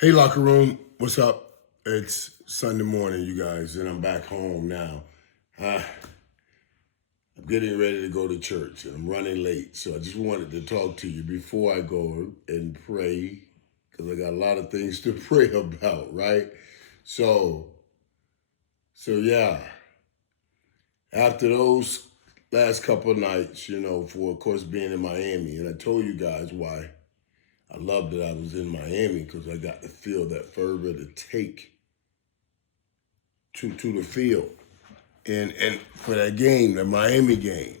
Hey, locker room, what's up? It's Sunday morning, you guys, and I'm back home now. Uh, I'm getting ready to go to church, and I'm running late, so I just wanted to talk to you before I go and pray, because I got a lot of things to pray about, right? So, so yeah. After those last couple of nights, for of course being in Miami, and I told you guys why I loved that I was in Miami because I got to feel that fervor to take to the field and for that game, the Miami game.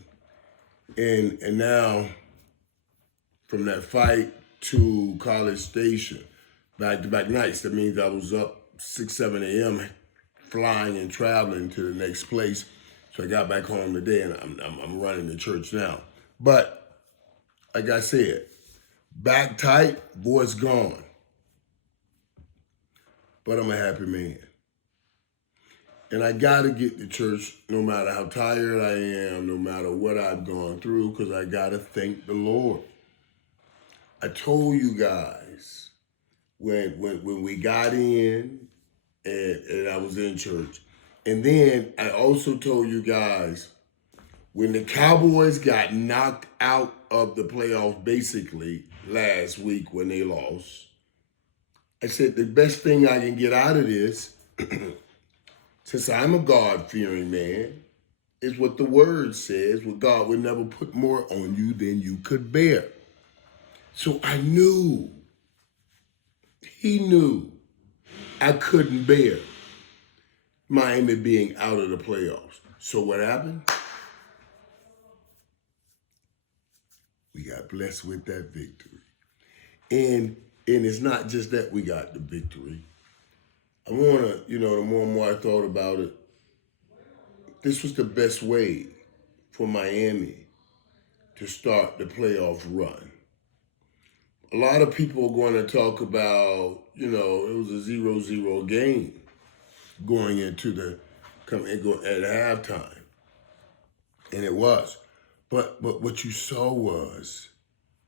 And now from that fight to College Station, back to back nights, that means I was up 6, 7 a.m. flying and traveling to the next place. So I got back home today and I'm running the church now. But like I said, back tight, boy's gone. But I'm a happy man. And I gotta get to church no matter how tired I am, no matter what I've gone through, because I gotta thank the Lord. I told you guys when we got in and I was in church. And then I also told you guys when the Cowboys got knocked out of the playoffs basically last week when they lost, I said the best thing I can get out of this, since I'm a God-fearing man, is what the word says, what God would never put more on you than you could bear. So I knew, he knew I couldn't bear Miami being out of the playoffs. So what happened? We got blessed with that victory. And it's not just that we got the victory. I wanna, the more and more I thought about it, this was the best way for Miami to start the playoff run. A lot of people are going to talk about, it was a 0-0 game going into at halftime. And it was. But what you saw was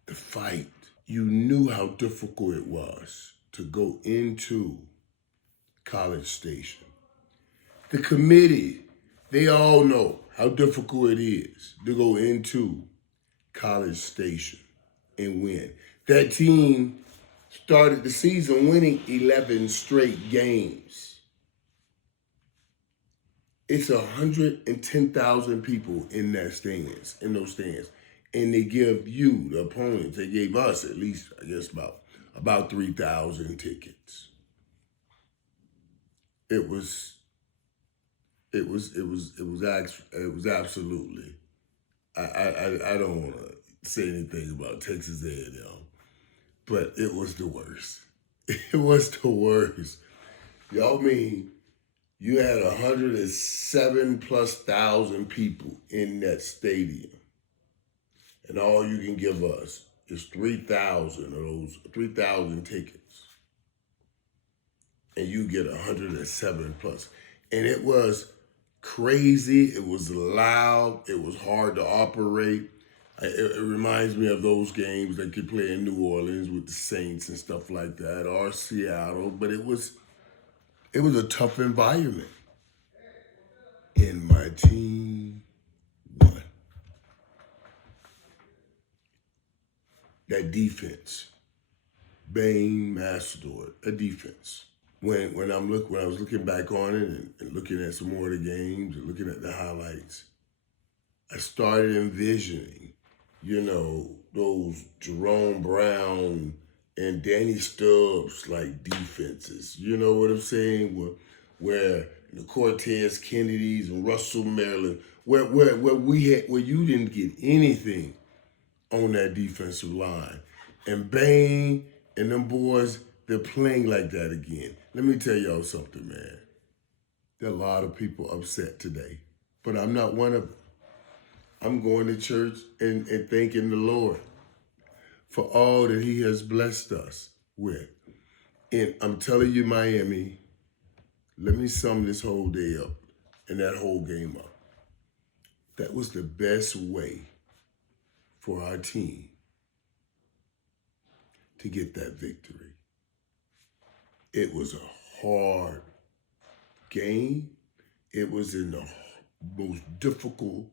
the fight. You knew how difficult it was to go into College Station. The committee, they all know how difficult it is to go into College Station and win. That team started the season winning 11 straight games. It's 110,000 people in those stands. And they give you, the opponents, they gave us at least, I guess, about 3,000 tickets. It was absolutely. I don't want to say anything about Texas A&M, but it was the worst. It was the worst. Y'all mean you had 107 plus thousand people in that stadium, and all you can give us is 3,000 of those 3,000 tickets, and you get 107 plus. And it was crazy. It was loud. It was hard to operate. It reminds me of those games that could play in New Orleans with the Saints and stuff like that, or Seattle. But it was a tough environment. And my team won. That defense, Bain, Mastodon, a defense. When I was looking back on it and looking at some more of the games and looking at the highlights, I started envisioning, those Jerome Brown and Danny Stubbs like defenses. You know what I'm saying? Where the Cortez Kennedys and Russell Maryland, where you didn't get anything on that defensive line. And Bain and them boys, they're playing like that again. Let me tell y'all something, man. There are a lot of people upset today, but I'm not one of them. I'm going to church and thanking the Lord for all that he has blessed us with. And I'm telling you, Miami, let me sum this whole day up and that whole game up. That was the best way for our team to get that victory. It was a hard game. It was in the most difficult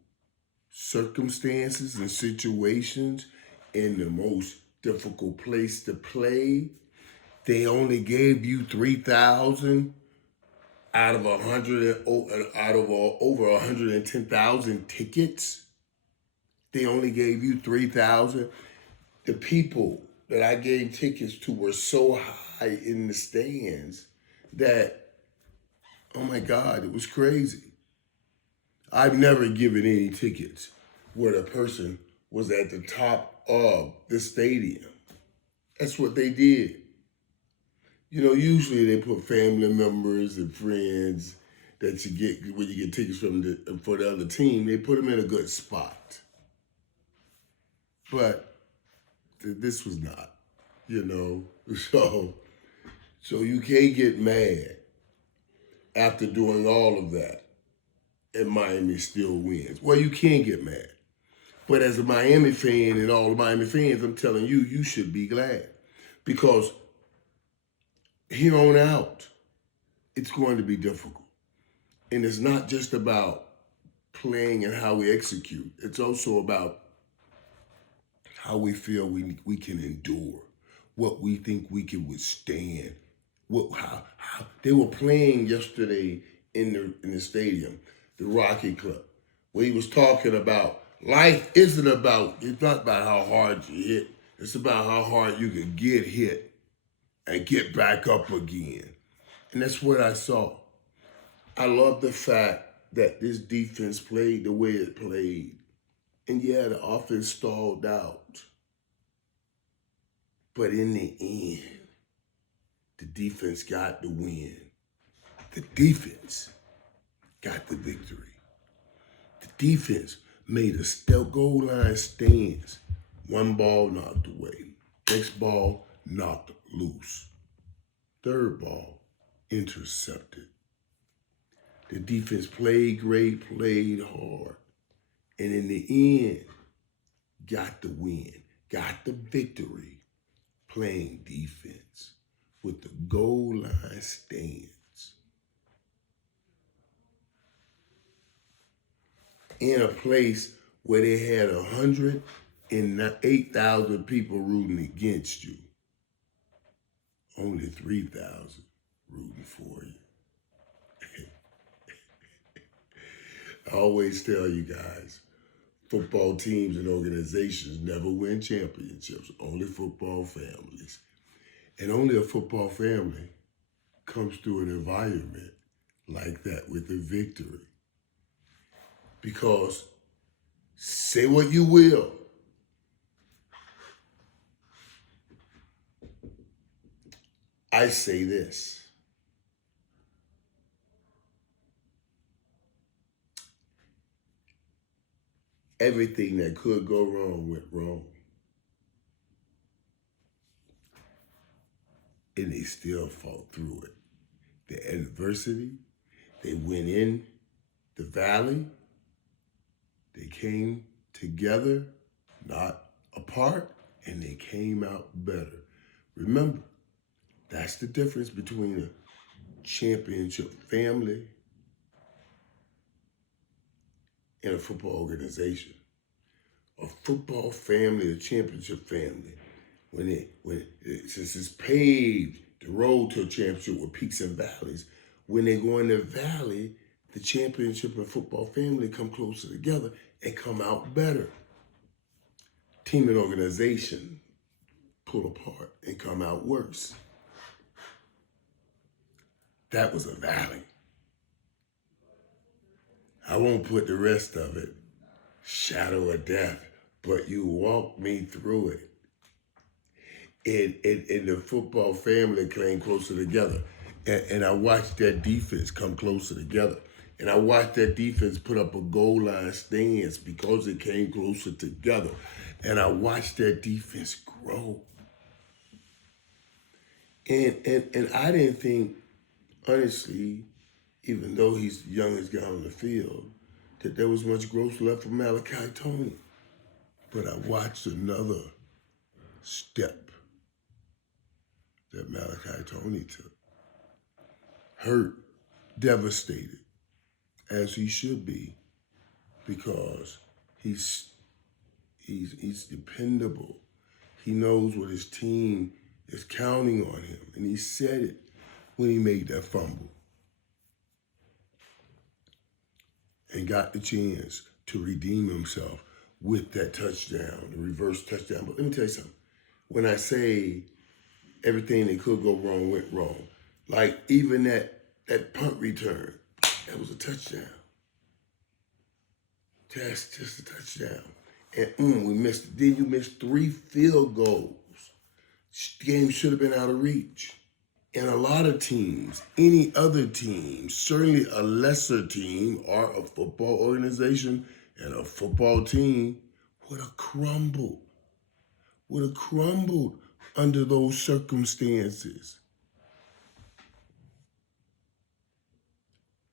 circumstances and situations, in the most difficult place to play. They only gave you 3,000 out of 100, out of over 110,000 tickets. They only gave you 3,000. The people that I gave tickets to were so high in the stands that, oh my God, it was crazy. I've never given any tickets where the person was at the top of the stadium. That's what they did. You know, usually they put family members and friends that you get when you get tickets for the other team. They put them in a good spot, but this was not. You know, so you can't get mad after doing all of that, and Miami still wins. Well, you can get mad, but as a Miami fan and all the Miami fans, I'm telling you, you should be glad because here on out, it's going to be difficult. And it's not just about playing and how we execute. It's also about how we feel we can endure, what we think we can withstand. How they were playing yesterday in the stadium, the Rocky Club, where he was talking about life isn't about, it's not about how hard you hit. It's about how hard you can get hit and get back up again. And that's what I saw. I love the fact that this defense played the way it played. And yeah, the offense stalled out. But in the end, the defense got the win. The defense got the victory. The defense made a goal line stance. One ball knocked away. Next ball knocked loose. Third ball intercepted. The defense played great, played hard. And in the end, got the win, got the victory playing defense with the goal line stance in a place where they had 108,000 people rooting against you. Only 3,000 rooting for you. I always tell you guys, football teams and organizations never win championships, only football families. And only a football family comes through an environment like that with a victory. Because say what you will, I say this. Everything that could go wrong went wrong. And they still fought through it. The adversity, they went in the valley, they came together, not apart, and they came out better. Remember, that's the difference between a championship family and a football organization. A football family, a championship family, since it's paved the road to a championship with peaks and valleys, when they go in the valley, the championship and football family come closer together and come out better. Team and organization pull apart and come out worse. That was a valley. I won't put the rest of it, shadow of death, but you walked me through it. And the football family came closer together. And I watched that defense come closer together. And I watched that defense put up a goal line stance because it came closer together. And I watched that defense grow. And I didn't think, honestly, even though he's the youngest guy on the field, that there was much growth left for Malachi Tony. But I watched another step that Malachi Tony took. hurt, devastated, as he should be, because he's dependable. He knows what his team is counting on him, and he said it when he made that fumble and got the chance to redeem himself with that touchdown, the reverse touchdown. But let me tell you something. When I say everything that could go wrong went wrong, like even that punt return, that was a touchdown. That's just a touchdown. And we missed it. Then you missed 3 field goals. The game should have been out of reach. And a lot of teams, any other team, certainly a lesser team or a football organization and a football team would have crumbled under those circumstances.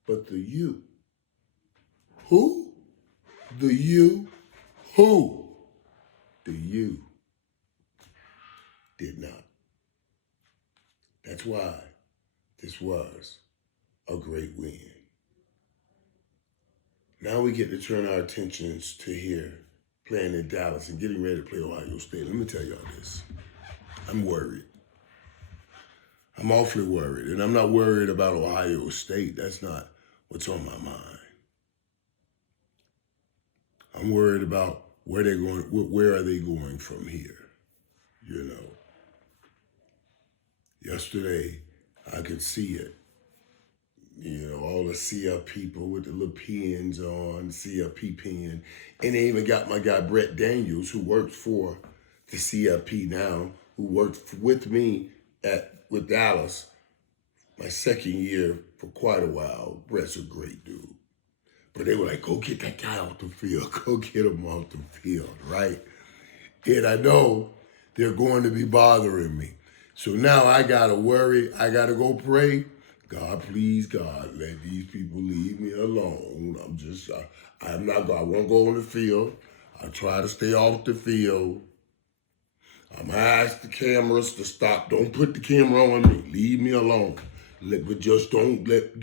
But the U, who? The U, who? The U did not. That's why this was a great win. Now we get to turn our attentions to here, playing in Dallas and getting ready to play Ohio State. Let me tell y'all this. I'm worried. I'm awfully worried. And I'm not worried about Ohio State. That's not what's on my mind. I'm worried about where they're going, where are they going from here? You know. Yesterday, I could see it. You know, all the CF people with the little pins on, CFP pin. And they even got my guy Brett Daniels, who works for the CFP now, who worked with me with Dallas my second year for quite a while. Brett's a great dude. But they were like, go get that guy off the field. Go get him off the field, right? And I know they're going to be bothering me. So now I got to worry. I got to go pray. God, please, God, let these people leave me alone. I'm not going. I won't go on the field. I try to stay off the field. I'm going to ask the cameras to stop. Don't put the camera on me. Leave me alone. But just don't get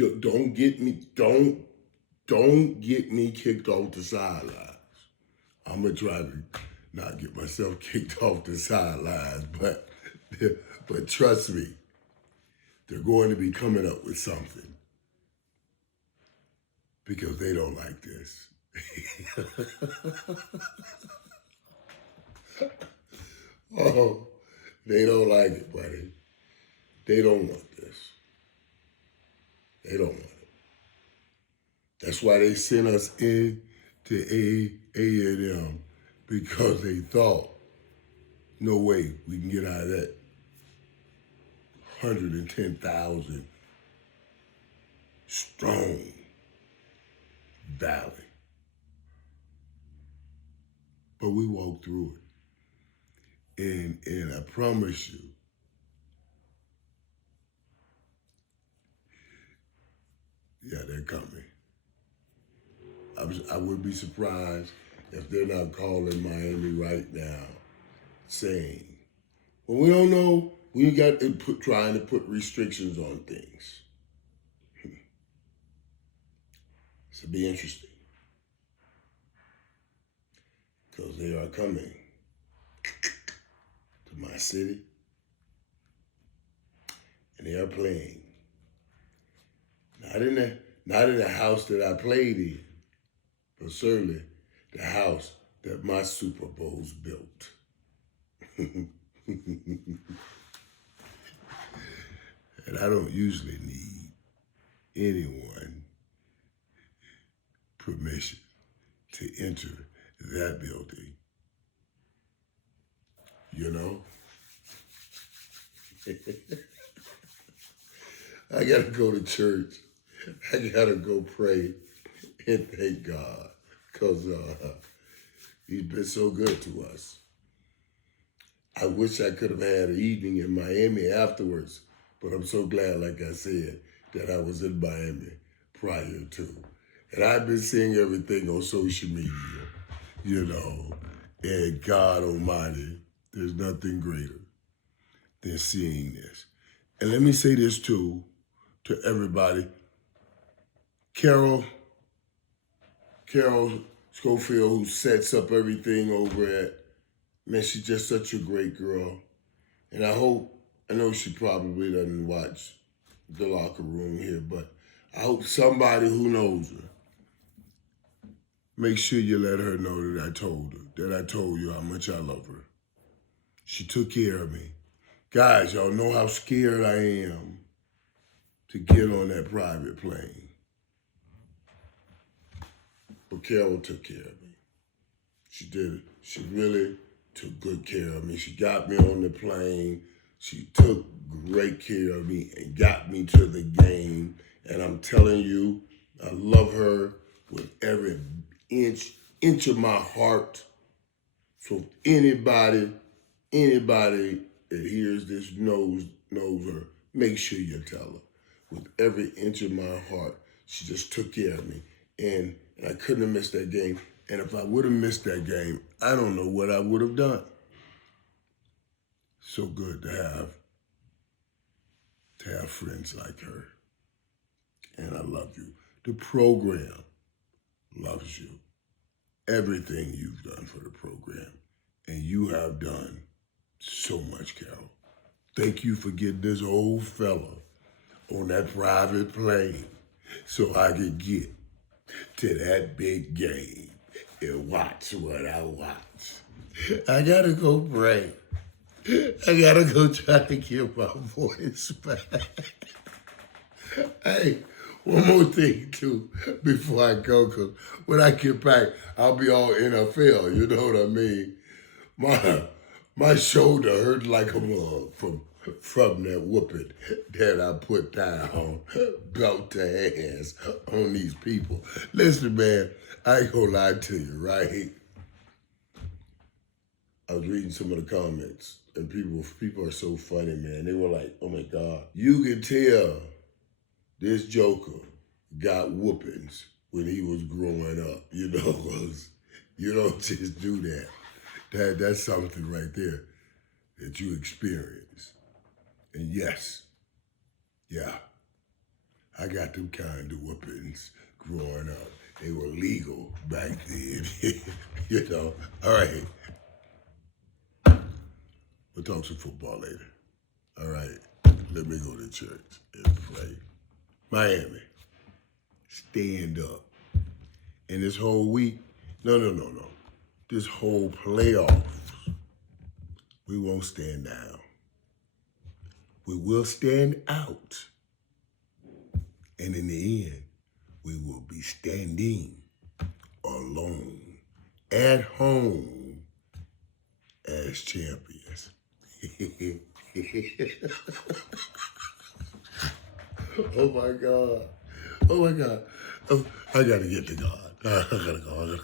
me kicked off the sidelines. I'm going to try to not get myself kicked off the sidelines, but trust me, they're going to be coming up with something because they don't like this. Oh, they don't like it, buddy. They don't want this. They don't want it. That's why they sent us in to A&M, because they thought, no way we can get out of that 110,000 strong valley. But we walked through it. And I promise you, yeah, they're coming. I would be surprised if they're not calling Miami right now saying, well, we don't know. We got trying to put restrictions on things. This will be interesting because they are coming to my city and they are playing. Not in the house that I played in, but certainly the house that my Super Bowls built. And I don't usually need anyone permission to enter that building. You know? I gotta go to church. I gotta go pray and thank God, because he's been so good to us. I wish I could have had an evening in Miami afterwards, but I'm so glad, like I said, that I was in Miami prior to. And I've been seeing everything on social media, you know, and God Almighty, there's nothing greater than seeing this. And let me say this too, to everybody. Carol Schofield, who sets up everything over at, man, she's just such a great girl. And I know she probably doesn't watch the locker room here, but I hope somebody who knows her, make sure you let her know that I told you how much I love her. She took care of me. Guys, y'all know how scared I am to get on that private plane. But Carol took care of me. She did. She really took good care of me. She got me on the plane. She took great care of me and got me to the game. And I'm telling you, I love her with every inch of my heart. So anybody that hears this knows her, make sure you tell her. With every inch of my heart, she just took care of me. And I couldn't have missed that game. And if I would have missed that game, I don't know what I would have done. So good to have friends like her. And I love you. The program loves you. Everything you've done for the program. And you have done so much, Carol. Thank you for getting this old fella on that private plane so I could get to that big game and watch what I watch. I gotta go pray. I gotta go try to get my voice back. Hey, one more thing too before I go, because when I get back, I'll be all NFL, you know what I mean? My shoulder hurt like a mug from that whooping that I put down belt to hands on these people. Listen, man, I ain't gonna lie to you, right? I was reading some of the comments, and people are so funny, man. They were like, oh my God. You can tell this Joker got whoopings when he was growing up, you know, 'cause you don't just do that. That's something right there that you experience. And yes, yeah, I got them kind of whoopings growing up. They were legal back then, you know. All right, we'll talk some football later. All right, let me go to church and pray. Miami, stand up. And this whole week, no. This whole playoffs, we won't stand down. We will stand out. And in the end, we will be standing alone at home as champions. Oh my God. Oh, I gotta get to God. I gotta go.